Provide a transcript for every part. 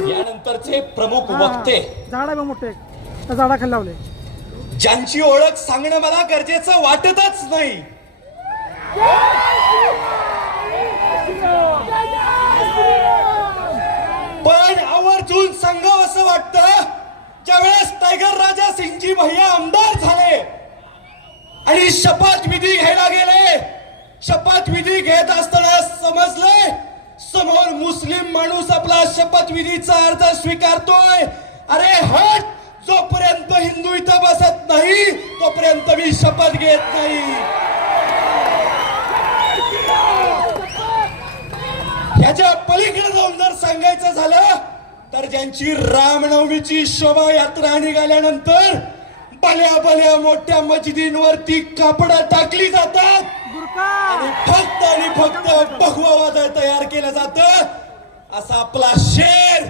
यानंतरचे प्रमुख वक्ते झाडा मोठे त्या झाडाखाली लावले, ज्यांची ओळख सांगणं मला गरजेचं वाटतच नाही. पण आवर्जून सांगावं असं वाटतं, ज्यावेळेस टायगर राजा सिंगजी भैया आमदार झाले आणि शपथविधी घ्यायला गेले, शपथविधी घेत असताना समजले समोर मुस्लिम माणूस आपला शपथविधीचा अर्थ स्वीकारतोय. अरे हट, जोपर्यंत हिंदू इथं बसत नाही तोपर्यंत मी शपथ घेत नाही. ह्याच्या पलीकडे जाऊन जर सांगायचं झालं तर ज्यांची रामनवमीची शोभायात्रा निघाल्यानंतर भल्या भल्या मोठ्या मस्जिदींवरती कापडं टाकली जातात आणि फक्त भगवा वादळ तयार केलं जातं, असा आपला शेर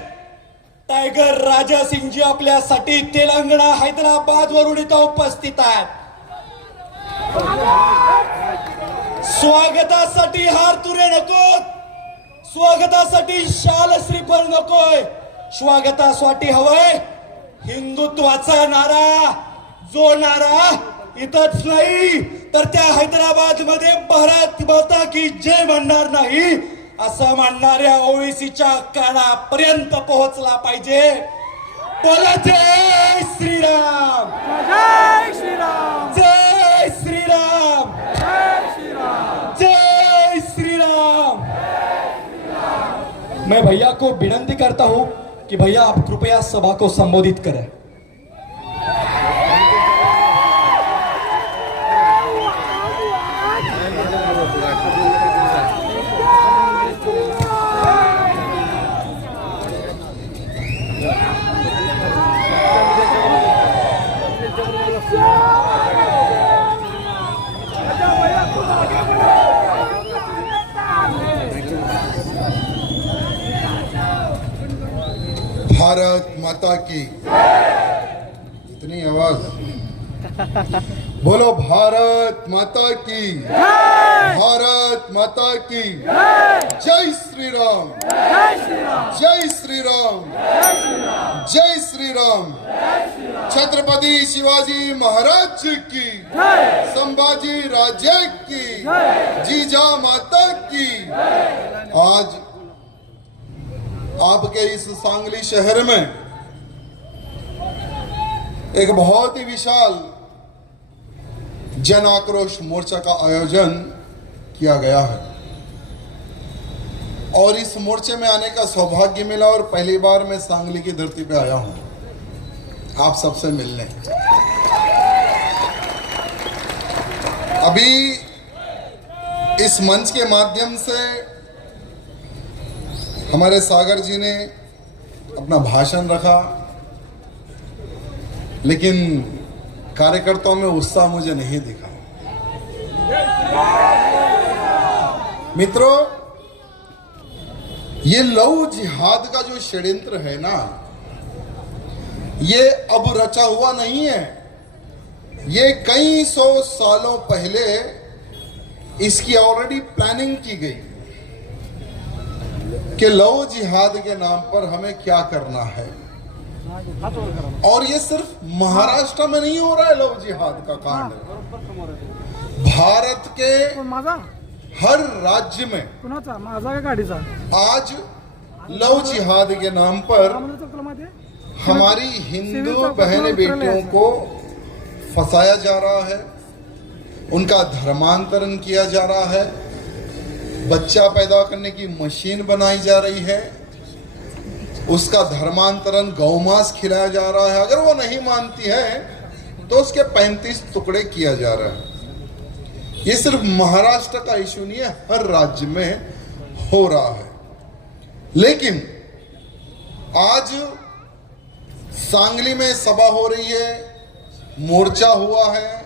टायगर राजा सिंगजी आपल्यासाठी तेलंगणा हैदराबाद वरून इथं उपस्थित आहेत. स्वागतासाठी हार तुरे नकोत, स्वागतासाठी शाल श्रीफळ नकोय, स्वागतासाठी हवंय हिंदुत्वाचा नारा. जो नारा इथंच नाही तर त्या हैदराबाद मध्ये भारत माता की जय म्हणणार नाही, असं म्हणणाऱ्या ओवीसीच्या कानापर्यंत पोहोचला पाहिजे. बोला जय श्रीराम, जय श्रीराम, जय श्रीराम, जय श्रीराम, जय श्रीराम. मैं भैया को विनती करता हूं कि भैया आप कृपया सभा को संबोधित करें. भारत माता की, इतनी आवाज बोलो, भारत माता की, भारत माता की, जय श्री राम, जय श्री राम, जय श्री राम. छत्रपति शिवाजी महाराज की, संभाजी राजे की, जीजा माता की. आज आपके इस सांगली शहर में एक बहुत ही विशाल जन आक्रोश मोर्चा का आयोजन किया गया है और इस मोर्चे में आने का सौभाग्य मिला और पहली बार मैं सांगली की धरती पे आया हूं आप सबसे मिलने. अभी इस मंच के माध्यम से हमारे सागर जी ने अपना भाषण रखा, लेकिन कार्यकर्ताओं में उत्साह मुझे नहीं दिखा. मित्रों, ये लव जिहाद का जो षड्यंत्र है ना, ये अब रचा हुआ नहीं है. ये कई सौ सालों पहले इसकी ऑलरेडी प्लानिंग की गई कि लव जिहाद के नाम पर हमें क्या करना है. और ये सिर्फ महाराष्ट्र में नहीं हो रहा है लव जिहाद का कांड, भारत के हर राज्य में आज लव जिहाद के नाम पर हमारी हिंदू बहन बेटियों को फंसाया जा रहा है, उनका धर्मांतरण किया जा रहा है, बच्चा पैदा करने की मशीन बनाई जा रही है, उसका धर्मांतरण गौमांस खिलाया जा रहा है. अगर वो नहीं मानती है तो उसके 35 टुकड़े किया जा रहा है. ये सिर्फ महाराष्ट्र का इशू नहीं है, हर राज्य में हो रहा है. लेकिन आज सांगली में सभा हो रही है, मोर्चा हुआ है.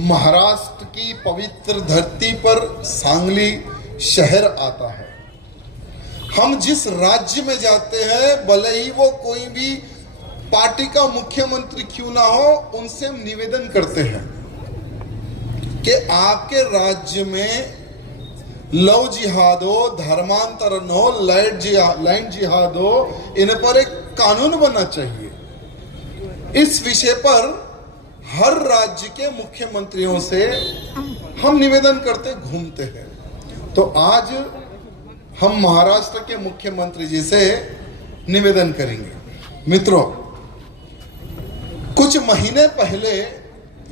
महाराष्ट्र की पवित्र धरती पर सांगली शहर आता है. हम जिस राज्य में जाते हैं, भले ही वो कोई भी पार्टी का मुख्यमंत्री क्यों ना हो, उनसे हम निवेदन करते हैं कि आपके राज्य में लव जिहाद हो, धर्मांतरण हो, लैंड जिहाद हो, इन पर एक कानून बनना चाहिए। इस विषय पर हर राज्य के मुख्यमंत्रियों से हम निवेदन करते घूमते हैं। तो आज हम महाराष्ट्र के मुख्यमंत्री जी से निवेदन करेंगे। मित्रों, कुछ महीने पहले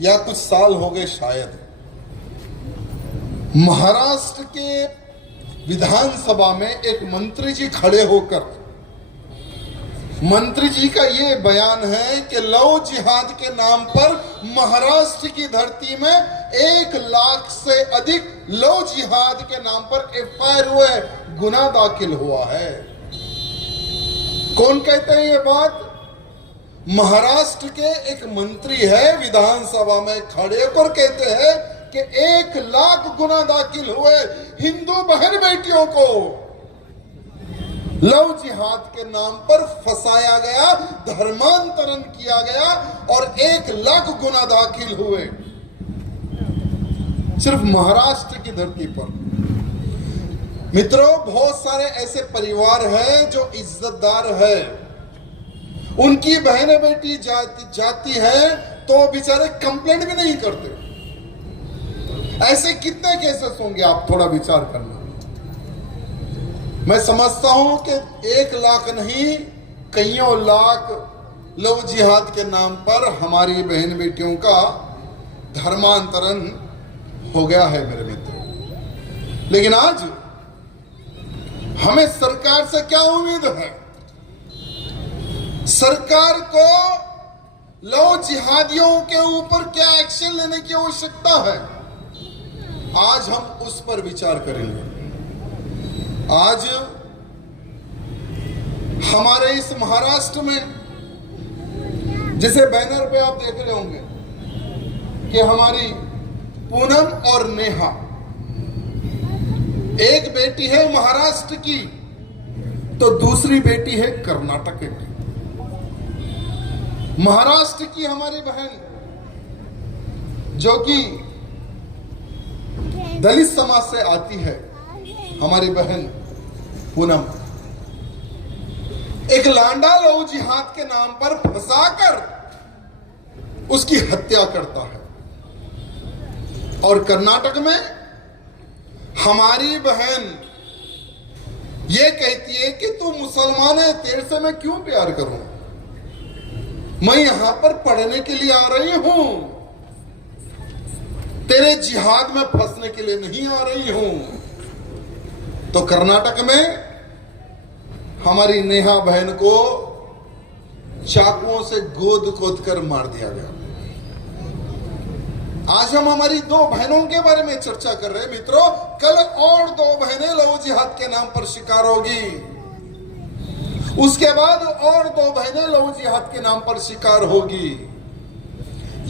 या कुछ साल हो गए शायद, महाराष्ट्र के विधानसभा में एक मंत्री जी खड़े होकर, मंत्री जी का ये बयान है कि लव जिहाद के नाम पर महाराष्ट्र की धरती में 1 लाख से अधिक लव जिहाद के नाम पर एफआईआर हुए, गुना दाखिल हुआ है। कौन कहते हैं ये बात? महाराष्ट्र के एक मंत्री है, विधानसभा में खड़े होकर कहते हैं कि 1 लाख गुना दाखिल हुए हिंदू बहन बेटियों को लव जिहाद के नाम पर फंसाया गया, धर्मांतरण किया गया और 1 लाख गुना दाखिल हुए सिर्फ महाराष्ट्र की धरती पर। मित्रों, बहुत सारे ऐसे परिवार हैं जो इज्जतदार है, उनकी बहनें बेटी जाती है तो बेचारे कंप्लेंट भी नहीं करते। ऐसे कितने केसेस होंगे, आप थोड़ा विचार करना। मैं समझता हूं कि 1 लाख नहीं, कईयों लाख लव जिहाद के नाम पर हमारी बहन बेटियों का धर्मांतरण हो गया है मेरे मित्र। लेकिन आज हमें सरकार से क्या उम्मीद है? सरकार को लव जिहादियों के ऊपर क्या एक्शन लेने की आवश्यकता है, आज हम उस पर विचार करेंगे। आज हमारे इस महाराष्ट्र में, जिसे बैनर पे आप देख रहे होंगे कि हमारी पूनम और नेहा, एक बेटी है महाराष्ट्र की तो दूसरी बेटी है कर्नाटक की। महाराष्ट्र की हमारी बहन जो कि दलित समाज से आती है, हमारी बहन पूनम, एक लांडा लव जिहाद के नाम पर फंसाकर उसकी हत्या करता है। और कर्नाटक में हमारी बहन ये कहती है कि तू मुसलमान है, तेरे से मैं क्यों प्यार करूं, मैं यहां पर पढ़ने के लिए आ रही हूं, तेरे जिहाद में फंसने के लिए नहीं आ रही हूं। तो कर्नाटक में हमारी नेहा बहन को चाकुओं से गोद खोद कर मार दिया गया। आज हम हमारी 2 बहनों के बारे में चर्चा कर रहे हैं मित्रों। कल और 2 बहनें लव जिहाद के नाम पर शिकार होगी, उसके बाद और 2 बहनें लव जिहाद के नाम पर शिकार होगी।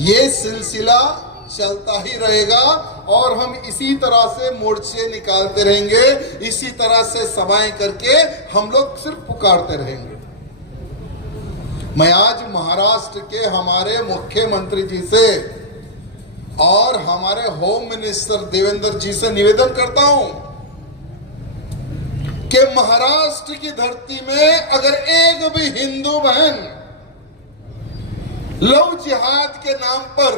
ये सिलसिला चलता ही रहेगा और हम इसी तरह से मोर्चे निकालते रहेंगे, इसी तरह से सभाएं करके हम लोग सिर्फ पुकारते रहेंगे। मैं आज महाराष्ट्र के हमारे मुख्यमंत्री जी से और हमारे होम मिनिस्टर देवेंद्र जी से निवेदन करता हूं कि महाराष्ट्र की धरती में अगर एक भी हिंदू बहन लव जिहाद के नाम पर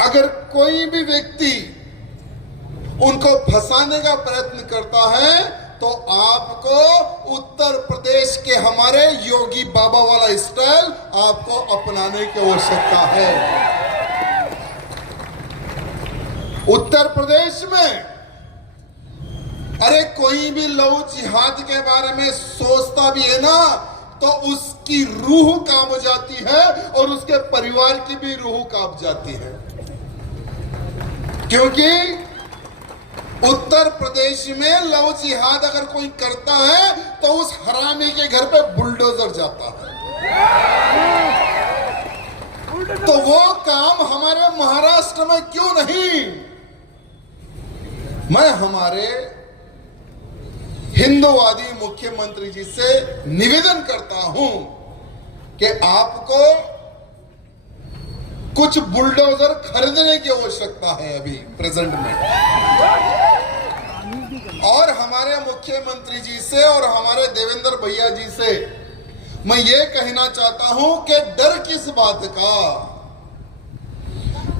अगर कोई भी व्यक्ति उनको फंसाने का प्रयत्न करता है तो आपको उत्तर प्रदेश के हमारे योगी बाबा वाला स्टाइल आपको अपनाने की आवश्यकता है। उत्तर प्रदेश में अरे कोई भी लव जिहाद के बारे में सोचता भी है ना तो उसकी रूह कांप जाती है और उसके परिवार की भी रूह कांप जाती है, क्योंकि उत्तर प्रदेश में लव जिहाद अगर कोई करता है तो उस हरामी के घर पे बुलडोजर जाता है। तो वो काम हमारे महाराष्ट्र में क्यों नहीं? मैं हमारे हिंदूवादी मुख्यमंत्री जी से निवेदन करता हूं कि आपको कुछ बुलडोजर खरीदने की आवश्यकता है अभी प्रेजेंट में। और हमारे मुख्यमंत्री जी से और हमारे देवेंद्र भैया जी से मैं ये कहना चाहता हूं कि डर किस बात का?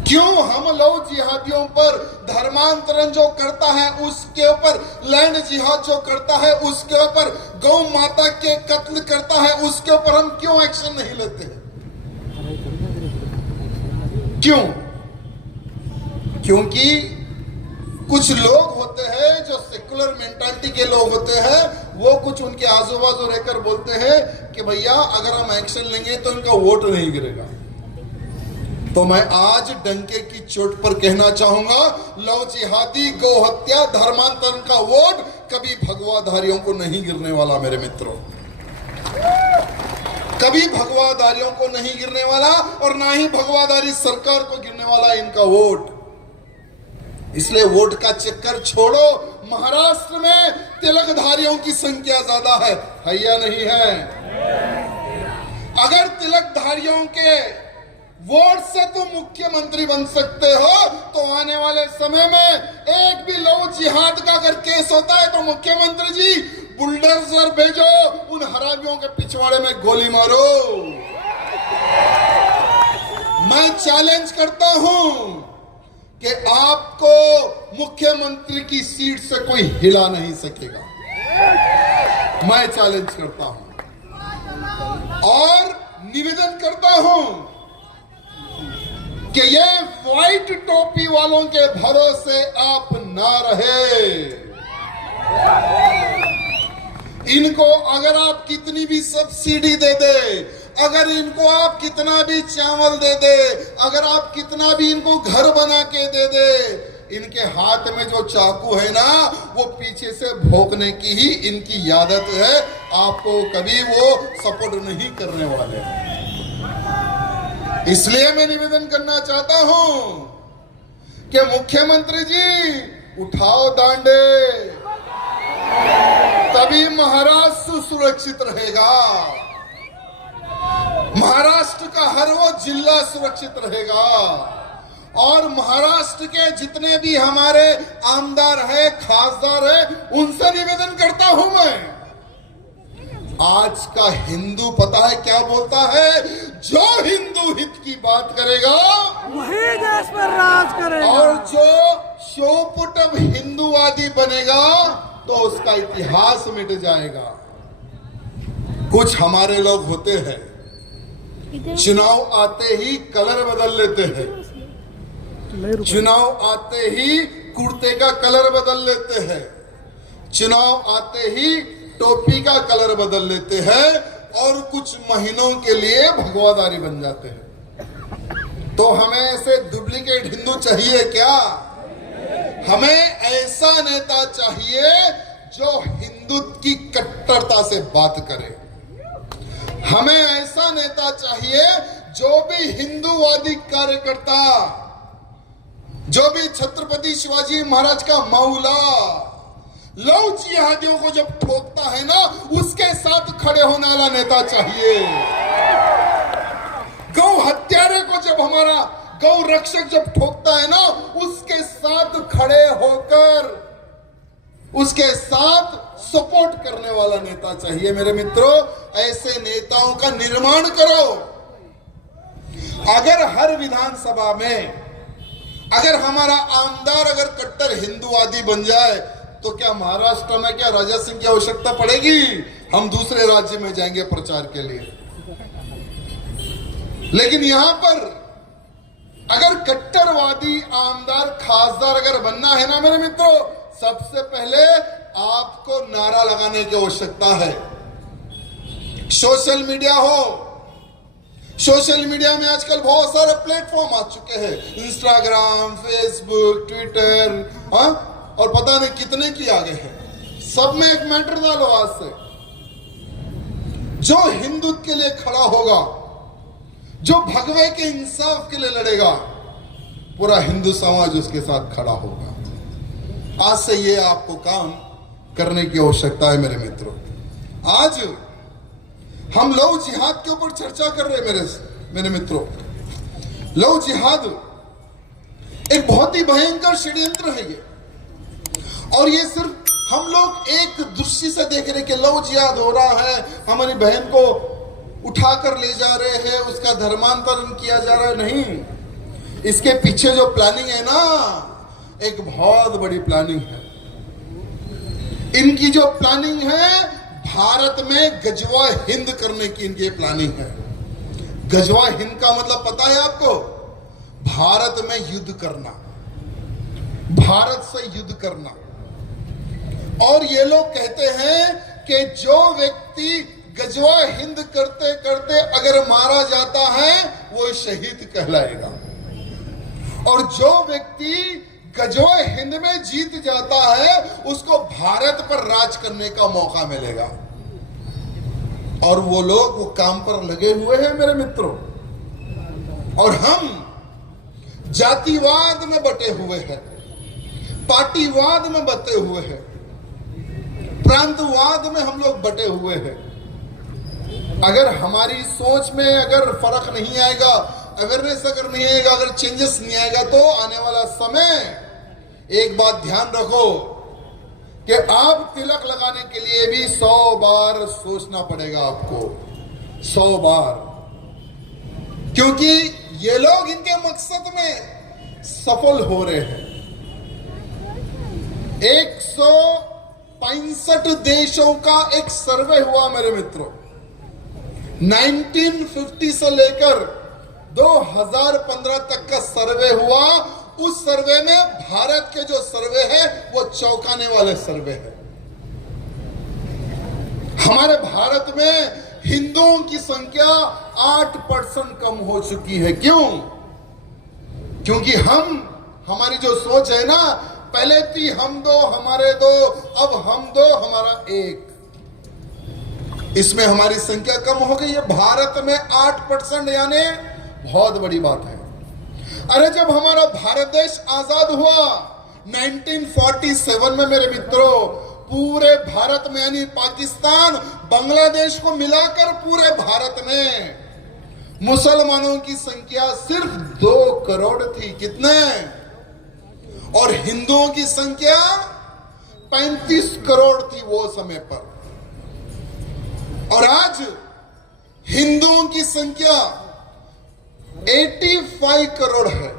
क्यों हम लव जिहादियों पर धर्मांतरण जो करता है उसके ऊपर, लैंड जिहाद जो करता है उसके ऊपर, गौ माता के कत्ल करता है उसके ऊपर हम क्यों एक्शन नहीं लेते? क्यों? क्योंकि कुछ लोग होते हैं जो सेकुलर मेंटालिटी के लोग होते हैं, वो कुछ उनके आजू बाजू रहकर बोलते हैं कि भैया अगर हम एक्शन लेंगे तो इनका वोट नहीं गिरेगा। तो मैं आज डंके की चोट पर कहना चाहूंगा, लव जिहादी, गौ हत्या, धर्मांतरण का वोट कभी भगवाधारियों को नहीं गिरने वाला मेरे मित्रों, कभी भगवाधारियों को नहीं गिरने वाला, और ना ही भगवाधारी सरकार को गिरने वाला इनका वोट। इसलिए वोट का चक्कर छोड़ो। महाराष्ट्र में तिलकधारियों की संख्या ज्यादा है या नहीं है? अगर तिलकधारियों के वोट से तुम मुख्यमंत्री बन सकते हो तो आने वाले समय में एक भी लव जिहाद का अगर केस होता है तो मुख्यमंत्री जी बुलडोजर भेजो, उन हरामियों के पिछवाड़े में गोली मारो। मैं चैलेंज करता हूं कि आपको मुख्यमंत्री की सीट से कोई हिला नहीं सकेगा। मैं चैलेंज करता हूं और निवेदन करता हूं कि ये व्हाइट टोपी वालों के भरोसे आप ना रहे। इनको अगर आप कितनी भी सब्सिडी दे दे, अगर इनको आप कितना भी चावल दे दे, अगर आप कितना भी इनको घर बना के दे दे, इनके हाथ में जो चाकू है ना वो पीछे से भोंकने की ही इनकी आदत है। आपको कभी वो सपोर्ट नहीं करने वाले। इसलिए मैं निवेदन करना चाहता हूं कि मुख्यमंत्री जी उठाओ दांडे, तभी महाराष्ट्र सुरक्षित रहेगा, महाराष्ट्र का हर वो जिला सुरक्षित रहेगा, और महाराष्ट्र के जितने भी हमारे आमदार है, खासदार है, उनसे निवेदन करता हूं मैं। आज का हिंदू पता है क्या बोलता है? जो हिंदू हित की बात करेगा वही देश पर राज करेगा, और जो शोपुटब हिंदूवादी बनेगा तो उसका इतिहास मिट जाएगा। कुछ हमारे लोग होते हैं चुनाव आते ही कलर बदल लेते हैं, चुनाव आते ही कुर्ते का कलर बदल लेते हैं, चुनाव आते ही टोपी का कलर बदल लेते हैं और कुछ महीनों के लिए भगवाधारी बन जाते हैं। तो हमें ऐसे डुप्लीकेट हिंदू चाहिए क्या? हमें ऐसा नेता चाहिए जो हिंदुत्व की कट्टरता से बात करे। हमें ऐसा नेता चाहिए जो भी हिंदूवादी कार्यकर्ता, जो भी छत्रपति शिवाजी महाराज का मौला लव जिहादियों को जब ठोकता है ना उसके साथ खड़े होने वाला नेता चाहिए। गौ हत्यारे को जब हमारा गौ रक्षक जब ठोकता है ना उसके साथ खड़े होकर उसके साथ सपोर्ट करने वाला नेता चाहिए। मेरे मित्रों, ऐसे नेताओं का निर्माण करो। अगर हर विधानसभा में अगर हमारा आमदार अगर कट्टर हिंदूवादी बन जाए तो क्या महाराष्ट्र में क्या राजा सिंह की आवश्यकता पड़ेगी? हम दूसरे राज्य में जाएंगे प्रचार के लिए। लेकिन यहां पर अगर कट्टरवादी आमदार खासदार अगर बनना है ना मेरे मित्रों, सबसे पहले आपको नारा लगाने की आवश्यकता है। सोशल मीडिया हो, सोशल मीडिया में आजकल बहुत सारे प्लेटफॉर्म आ चुके हैं, इंस्टाग्राम, फेसबुक, ट्विटर, और पता नहीं कितने की आगे हैं। सब में एक मैटर डालो आज से, जो हिंदुत्व के लिए खड़ा होगा, जो भगवे के इंसाफ के लिए लड़ेगा, पूरा हिंदू समाज उसके साथ खड़ा होगा। आज से ये आपको काम करने की आवश्यकता है मेरे मित्रों। आज हम लव जिहाद के ऊपर चर्चा कर रहे हैं मेरे मित्रों। लव जिहाद एक बहुत ही भयंकर षड्यंत्र है ये, और ये सिर्फ हम लोग एक दृष्टि से देख रहे कि लव जिहाद हो रहा है, हमारी बहन को उठाकर ले जा रहे हैं, उसका धर्मांतरण किया जा रहा है। नहीं, इसके पीछे जो प्लानिंग है ना, एक बहुत बड़ी प्लानिंग है। इनकी जो प्लानिंग है, भारत में गजवा हिंद करने की इनकी प्लानिंग है। गजवा हिंद का मतलब पता है आपको? भारत में युद्ध करना, भारत से युद्ध करना। और ये लोग कहते हैं कि जो व्यक्ति गजवा हिंद करते करते अगर मारा जाता है वो शहीद कहलाएगा, और जो व्यक्ति गजवा हिंद में जीत जाता है उसको भारत पर राज करने का मौका मिलेगा। और वो लोग वो काम पर लगे हुए हैं मेरे मित्रों। और हम जातिवाद में बटे हुए हैं, पार्टीवाद में बटे हुए हैं, प्रांतवाद में हम लोग बटे हुए हैं। अगर हमारी सोच में अगर फर्क नहीं आएगा, अवेयरनेस अगर नहीं आएगा, अगर चेंजेस नहीं आएगा, तो आने वाला समय, एक बात ध्यान रखो कि आप तिलक लगाने के लिए भी 100 बार सोचना पड़ेगा आपको, 100 बार। क्योंकि ये लोग इनके मकसद में सफल हो रहे हैं। 165 देशों का एक सर्वे हुआ मेरे मित्रों, 1950 से लेकर 2015 तक का सर्वे हुआ। उस सर्वे में भारत के जो सर्वे है वो चौंकाने वाले सर्वे है। हमारे भारत में हिंदुओं की संख्या 8% कम हो चुकी है। क्यों? क्योंकि हमारी जो सोच है ना, पहले थी हम दो हमारे दो, अब हम दो हमारा एक, इसमें हमारी संख्या कम हो गई है। भारत में 8% यानी बहुत बड़ी बात है। अरे जब हमारा भारत देश आजाद हुआ 1947 में मेरे मित्रों, पूरे भारत में यानी पाकिस्तान बांग्लादेश को मिलाकर पूरे भारत में मुसलमानों की संख्या सिर्फ 2 करोड़ थी। कितने? और हिंदुओं की संख्या 35 करोड़ थी वो समय पर। और आज हिंदुओं की संख्या 85 करोड़ है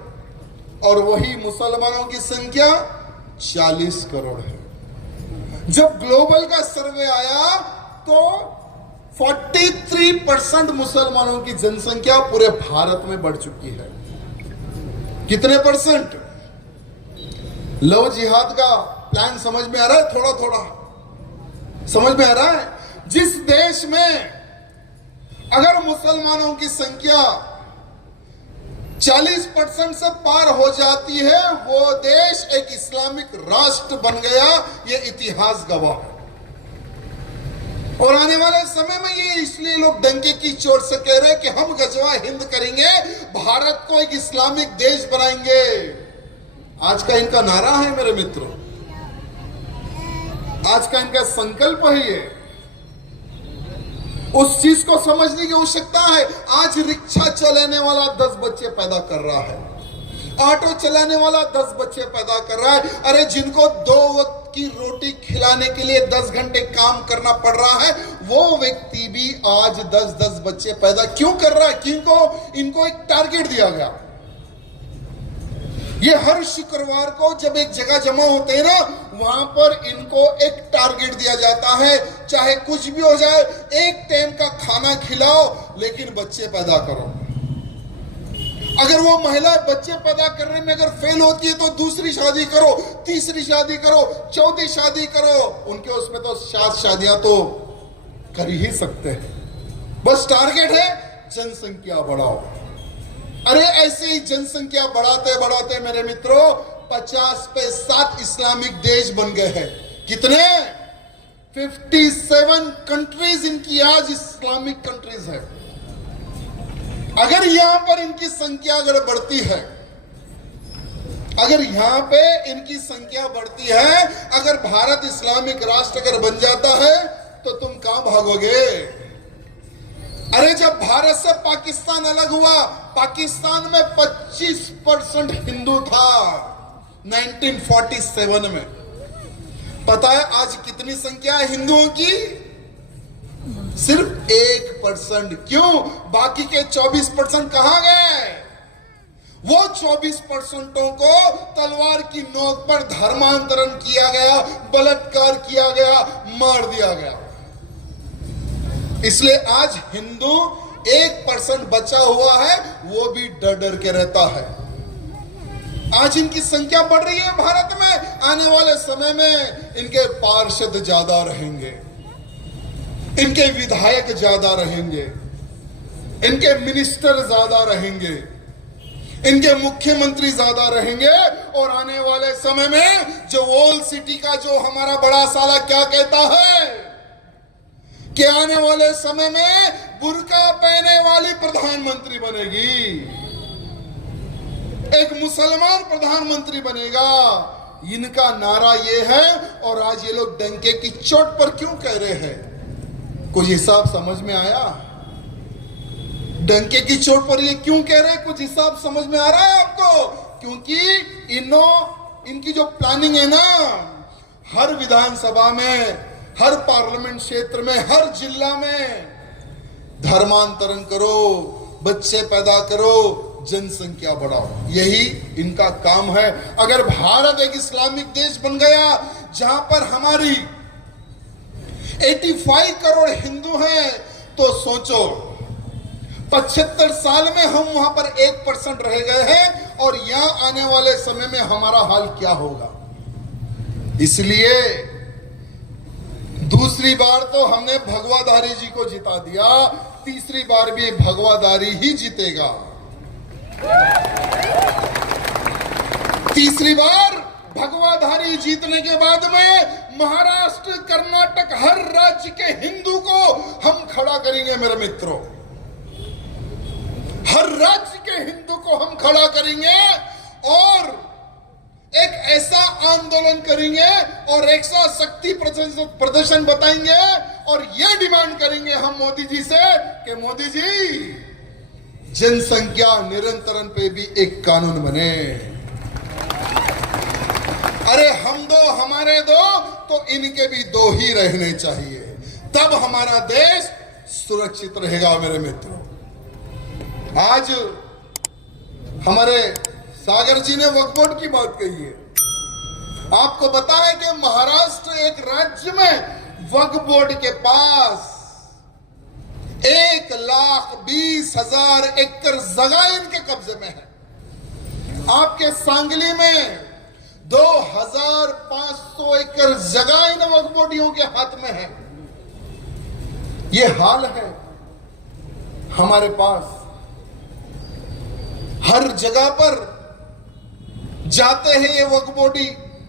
और वही मुसलमानों की संख्या 40 करोड़ है। जब ग्लोबल का सर्वे आया तो 43% मुसलमानों की जनसंख्या पूरे भारत में बढ़ चुकी है। कितने परसेंट? लव जिहाद का प्लान समझ में आ रहा है? थोड़ा थोड़ा समझ में आ रहा है। जिस देश में अगर मुसलमानों की संख्या 40% से पार हो जाती है, वो देश एक इस्लामिक राष्ट्र बन गया। ये इतिहास गवाह है। और आने वाले समय में ये इसलिए लोग डंके की चोट से कह रहे हैं कि हम गजवा हिंद करेंगे, भारत को एक इस्लामिक देश बनाएंगे। आज का इनका नारा है मेरे मित्रों, आज का इनका संकल्प है ये। उस चीज को समझने की आवश्यकता है। आज रिक्शा चलाने वाला 10 बच्चे पैदा कर रहा है, ऑटो चलाने वाला 10 बच्चे पैदा कर रहा है। अरे जिनको 2 वक्त की रोटी खिलाने के लिए 10 घंटे काम करना पड़ रहा है, वो व्यक्ति भी आज 10-10 बच्चे पैदा क्यों कर रहा है? क्योंकि इनको एक टारगेट दिया गया। ये हर शुक्रवार को जब एक जगह जमा होते हैं ना, वहां पर इनको एक टारगेट दिया जाता है, चाहे कुछ भी हो जाए, एक टाइम का खाना खिलाओ लेकिन बच्चे पैदा करो। अगर वो महिला बच्चे पैदा करने में अगर फेल होती है तो दूसरी शादी करो, तीसरी शादी करो, चौथी शादी करो। उनके उसमें तो 7 शादियां तो कर ही सकते हैं। बस टारगेट है जनसंख्या बढ़ाओ। अरे ऐसे ही जनसंख्या बढ़ाते बढ़ाते मेरे मित्रों 50 पे 7 इस्लामिक देश बन गए हैं। कितने? 57 कंट्रीज इनकी आज इस्लामिक कंट्रीज है। अगर यहां पर इनकी संख्या अगर बढ़ती है, अगर यहां पे इनकी संख्या बढ़ती है, अगर भारत इस्लामिक राष्ट्र अगर बन जाता है तो तुम कहां भागोगे? अरे जब भारत से पाकिस्तान अलग हुआ, पाकिस्तान में 25% हिंदू था 1947 में। पता है आज कितनी संख्या है हिंदुओं की? सिर्फ 1%। क्यों? बाकी के 24% कहां गए? वो 24% को तलवार की नोक पर धर्मांतरण किया गया, बलात्कार किया गया, मार दिया गया। इसलिए आज हिंदू 1% बचा हुआ है, वो भी डर डर के रहता है। आज इनकी संख्या बढ़ रही है भारत में। आने वाले समय में इनके पार्षद ज्यादा रहेंगे, इनके विधायक ज्यादा रहेंगे, इनके मिनिस्टर ज्यादा रहेंगे, इनके मुख्यमंत्री ज्यादा रहेंगे। और आने वाले समय में जो वॉल सिटी का जो हमारा बड़ा साला क्या कहता है कि आने वाले समय में बुर्का पहने वाली प्रधानमंत्री बनेगी, एक मुसलमान प्रधानमंत्री बनेगा। इनका नारा ये है। और आज ये लोग डंके की चोट पर क्यों कह रहे हैं? कुछ हिसाब समझ में आया? डंके की चोट पर ये क्यों कह रहे हैं? कुछ हिसाब समझ में आ रहा है आपको? क्योंकि इनकी जो प्लानिंग है ना, हर विधानसभा में, हर पार्लियामेंट क्षेत्र में, हर जिला में धर्मांतरण करो, बच्चे पैदा करो, जनसंख्या बढ़ाओ। यही इनका काम है। अगर भारत एक इस्लामिक देश बन गया जहां पर हमारी 85 करोड़ हिंदू हैं, तो सोचो 75 साल में हम वहां पर 1% रह गए हैं और यहां आने वाले समय में हमारा हाल क्या होगा। इसलिए दूसरी बार तो हमने भगवाधारी जी को जिता दिया, तीसरी बार भी भगवाधारी ही जीतेगा। तीसरी बार भगवाधारी जीतने के बाद में महाराष्ट्र, कर्नाटक, हर राज्य के हिंदू को हम खड़ा करेंगे मेरे मित्रों। हर राज्य के हिंदू को हम खड़ा करेंगे और एक ऐसा आंदोलन करेंगे और एक सा शक्ति प्रदर्शन बताएंगे और यह डिमांड करेंगे हम मोदी जी से कि मोदी जी, जनसंख्या निरंतरण पे भी एक कानून बने। अरे हम दो हमारे दो, तो इनके भी दो ही रहने चाहिए, तब हमारा देश सुरक्षित रहेगा मेरे मित्रों। आज हमारे सागर जी ने वक्फ बोर्ड की बात कही है। आपको पता है कि महाराष्ट्र एक राज्य में वक्फ बोर्ड के पास 1,20,000 एकड़ जगह इनके कब्जे में है। आपके सांगली में 2,500 एकड़ जगह इन वक्फ बोर्डियों के हाथ में है। ये हाल है हमारे पास। हर जगह पर जाते हैं ये वक्फ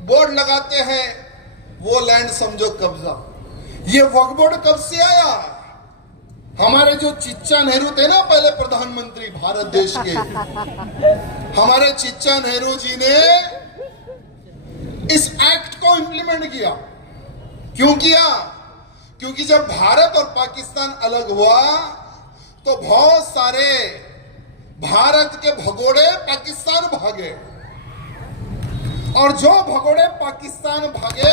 बोर्ड लगाते हैं, वो लैंड समझो कब्जा। ये वक्फ बोर्ड कब से आया? हमारे जो चिच्चा नेहरू थे ना पहले प्रधानमंत्री भारत देश के, हमारे चिच्चा नेहरू जी ने इस एक्ट को इंप्लीमेंट किया। क्यों किया? क्योंकि जब भारत और पाकिस्तान अलग हुआ तो बहुत सारे भारत के भगोड़े पाकिस्तान भागे और जो भगोड़े पाकिस्तान भागे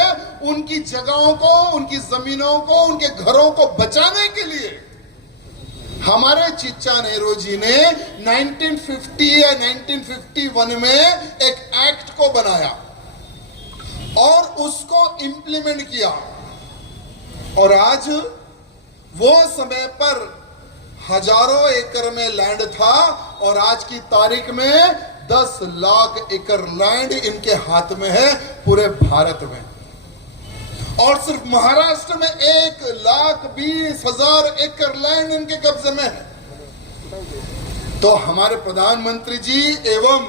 उनकी जगहों को, उनकी जमीनों को, उनके घरों को बचाने के लिए हमारे चिच्चा नेहरू जी ने 1950 या 1951 में एक एक्ट को बनाया और उसको इंप्लीमेंट किया। और आज वो समय पर हजारों एकड़ में लैंड था और आज की तारीख में 10 लाख एकड़ लैंड इनके हाथ में है पूरे भारत में। और सिर्फ महाराष्ट्र में 1,20,000 एकड़ लैंड इनके कब्जे में है। तो हमारे प्रधानमंत्री जी एवं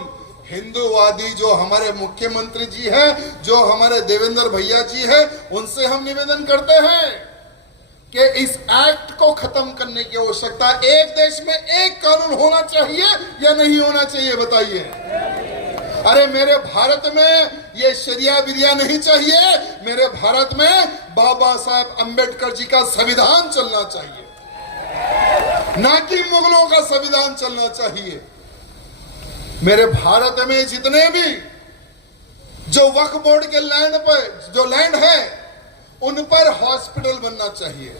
हिंदूवादी जो हमारे मुख्यमंत्री जी हैं, जो हमारे देवेंद्र भैया जी हैं, उनसे हम निवेदन करते हैं कि इस एक्ट को खत्म करने की आवश्यकता। एक देश में एक कानून होना चाहिए या नहीं होना चाहिए बताइए? अरे मेरे भारत में ये शरिया बिरिया नहीं चाहिए। मेरे भारत में बाबा साहब अंबेडकर जी का संविधान चलना चाहिए, ना कि मुगलों का संविधान चलना चाहिए। मेरे भारत में जितने भी जो वक्फ बोर्ड के लैंड पर जो लैंड है उन पर हॉस्पिटल बनना चाहिए।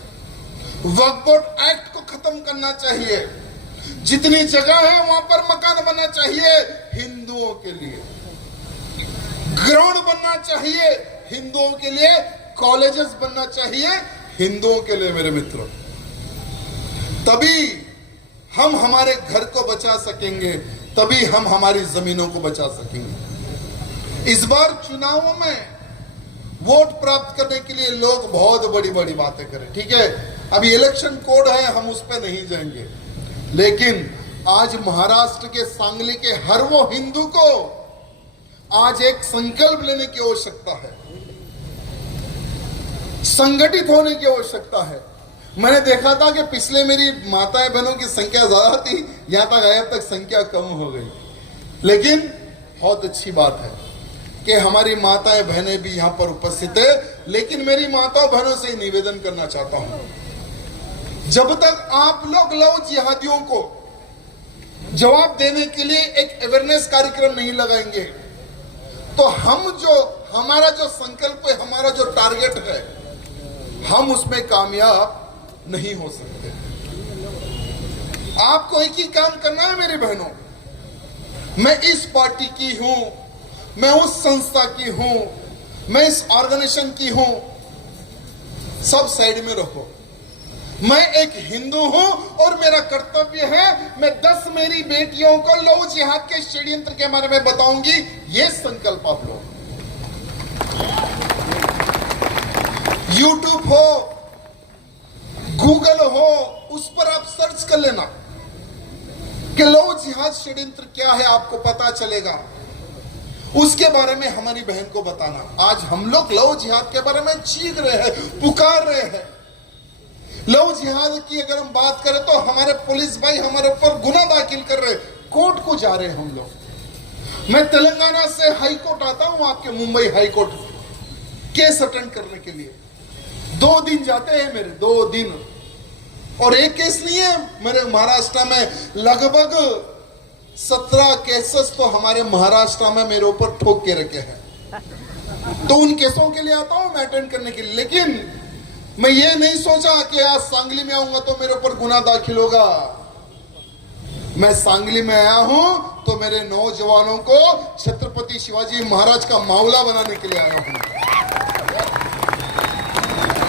वक्फ बोर्ड एक्ट को खत्म करना चाहिए। जितनी जगह है वहां पर मकान बनना चाहिए हिंदुओं के लिए, ग्राउंड बनना चाहिए हिंदुओं के लिए, कॉलेजेस बनना चाहिए हिंदुओं के लिए। मेरे मित्रों, तभी हम हमारे घर को बचा सकेंगे, तभी हम हमारी जमीनों को बचा सकेंगे। इस बार चुनावों में वोट प्राप्त करने के लिए लोग बहुत बड़ी बड़ी बातें करें, ठीक है, अभी इलेक्शन कोड है, हम उस पर नहीं जाएंगे। लेकिन आज महाराष्ट्र के सांगली के हर वो हिंदू को आज एक संकल्प लेने की आवश्यकता है, संगठित होने की आवश्यकता है। मैंने देखा था कि पिछले मेरी माताएं बहनों की संख्या ज्यादा थी, यहां तक आया, तक संख्या कम हो गई। लेकिन बहुत अच्छी बात है कि हमारी माताएं बहनें भी यहां पर उपस्थित है। लेकिन मेरी माताओं बहनों से निवेदन करना चाहता हूं, जब तक आप लोग लव जिहादियों को जवाब देने के लिए एक अवेयरनेस कार्यक्रम नहीं लगाएंगे, तो हम जो हमारा जो संकल्प है, हमारा जो टारगेट है, हम उसमें कामयाब नहीं हो सकते। आपको एक ही काम करना है मेरी बहनों, मैं इस पार्टी की हूं, मैं उस संस्था की हूं, मैं इस ऑर्गेनाइजेशन की हूं, सब साइड में रखो। मैं एक हिंदू हूं और मेरा कर्तव्य है मैं 10 मेरी बेटियों को लव जिहाद के षड्यंत्र के बारे में बताऊंगी। ये संकल्प आप लोग, यूट्यूब हो, गूगल हो, उस पर आप सर्च कर लेना कि लव जिहाद षड्यंत्र क्या है, आपको पता चलेगा। उसके बारे में हमारी बहन को बताना। आज हम लोग लव जिहाद के बारे में चीख रहे हैं, पुकार रहे हैं। लव जिहाद की अगर हम बात करें तो हमारे पुलिस भाई हमारे ऊपर गुना दाखिल कर रहे, कोर्ट को जा रहे हैं हम लोग। मैं तेलंगाना से हाई कोर्ट आता हूं, आपके Mumbai high court case attend करने के लिए 2 दिन जाते हैं मेरे, 2 दिन। और एक केस नहीं है मेरे महाराष्ट्र में, लगभग 17 केसेस तो हमारे महाराष्ट्र में मेरे ऊपर ठोक के रखे हैं। तो उन केसों के लिए आता हूं मैं अटेंड करने के लिए। लेकिन मैं ये नहीं सोचा कि आज सांगली में आऊंगा तो मेरे ऊपर गुना दाखिल होगा। मैं सांगली में आया हूं तो मेरे नौजवानों को छत्रपति शिवाजी महाराज का मावला बनाने के लिए आया हूं।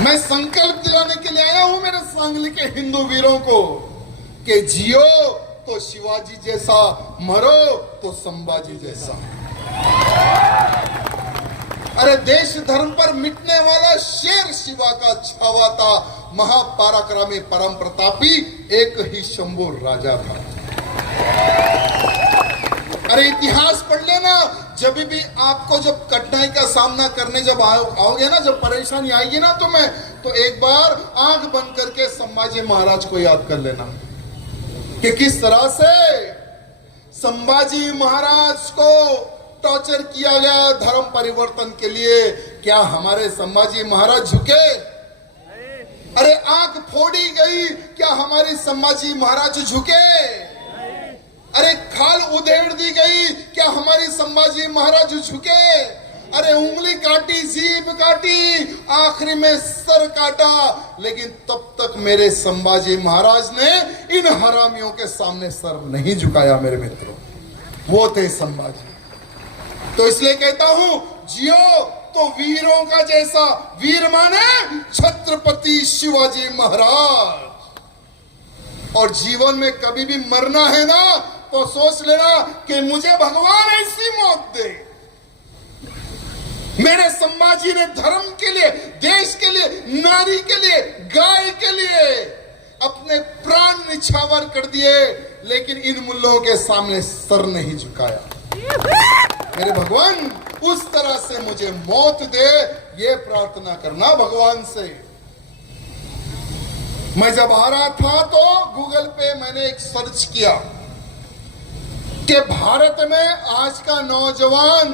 मैं संकल्प दिलाने के लिए आया हूं मेरे सांगली के हिंदू वीरों को कि जियो तो शिवाजी जैसा, मरो तो संभाजी जैसा। अरे देश धर्म पर मिटने वाला शेर शिवा का छावा था, महापराक्रमी परम प्रतापी एक ही शंभू राजा था। अरे इतिहास पढ़ लेना, जब भी आपको जब कठिनाई का सामना करने जब आओगे ना, जब परेशानी आएगी ना, तो एक बार आंख बंद करके संभाजी महाराज को याद कर लेना कि किस तरह से संभाजी महाराज को टॉर्चर किया गया धर्म परिवर्तन के लिए। क्या हमारे संभाजी महाराज झुके? अरे आंख फोड़ी गई, क्या हमारी संभाजी महाराज झुके? अरे खाल उधेड़ दी गई, क्या हमारी संभाजी महाराज झुके? अरे उंगली काटी, जीभ काटी, आखिरी में सर काटा, लेकिन तब तक मेरे संभाजी महाराज ने इन हरामियों के सामने सर नहीं झुकाया। मेरे मित्रों, वो थे संभाजी। तो इसलिए कहता हूं, जियो तो वीरों का जैसा, वीर माने छत्रपति शिवाजी महाराज। और जीवन में कभी भी मरना है ना, तो सोच लेना कि मुझे भगवान ऐसी मौत दे। मेरे संभाजी ने धर्म के लिए, देश के लिए, नारी के लिए, गाय के लिए अपने प्राण निछावर कर दिए, लेकिन इन मुल्लों के सामने सर नहीं झुकाया। मेरे भगवान उस तरह से मुझे मौत दे, ये प्रार्थना करना भगवान से। मैं जब आ रहा था तो गूगल पे मैंने एक सर्च किया कि भारत में आज का नौजवान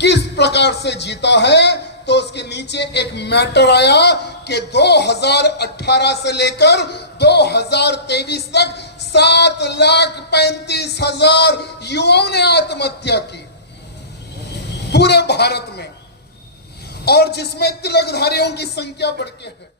किस प्रकार से जीता है, तो उसके नीचे एक मैटर आया कि 2018 से लेकर 2023 तक 7,35,000 युवाओं ने आत्महत्या की। पूरे भारत में, और जिसमें तिलकधारियों की संख्या बढ़ के है।